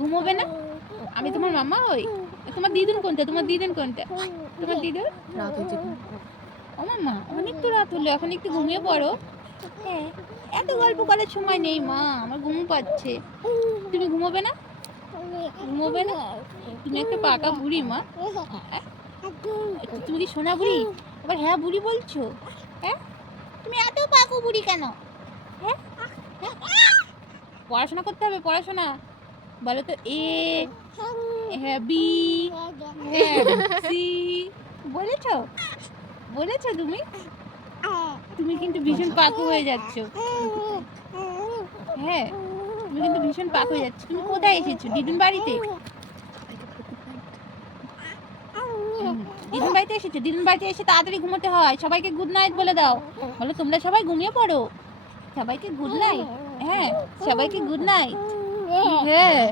ঘুমোবে না? আমি তোমার মামা হই? তোমার দিদুন কোনটা? তোমার দিদুন কোনটা? তোমার দিদুন? রাত হয়েছে। ও মামা, অনেক তো রাত হলো, এখন একটু ঘুমিয়ে পড়ো। হ্যাঁ, এত গল্প করার সময় নেই মা, আমার ঘুম পাচ্ছে। তুমি ঘুমোবে না? ঘুমোবে না? তুমি একটা পাকা বুড়ি মা। হ্যাঁ? তুমি কি সোনা বুড়ি? আবার হ্যাঁ বুড়ি বলছো? হ্যাঁ? তুমি এত পাকু বুড়ি কেন? হ্যাঁ? হ্যাঁ? পড়াশোনা করতে হবে, পড়াশোনা। বলো তো এ, হ্যাঁ বি, হ্যাঁ সি। বলেছো? বলেছো তুমি? তুমি কিন্তু ভীষণ পাকু হয়ে যাচ্ছ। হ্যাঁ, তুমি কিন্তু ভীষণ পাকু হয়ে যাচ্ছ। তুমি কোথায় এসেছো? দিদুন বাড়িতে? দিদুন বাড়িতে এসেছো? দিদুন বাড়িতে এসে তাড়াতাড়ি ঘুমোতে হয়। সবাইকে গুড নাইট বলে দাও। বলো তোমরা সবাই ঘুমিয়ে পড়ো। সবাইকে গুড নাইট। হ্যাঁ, সবাইকে গুড নাইট। হ্যাঁ।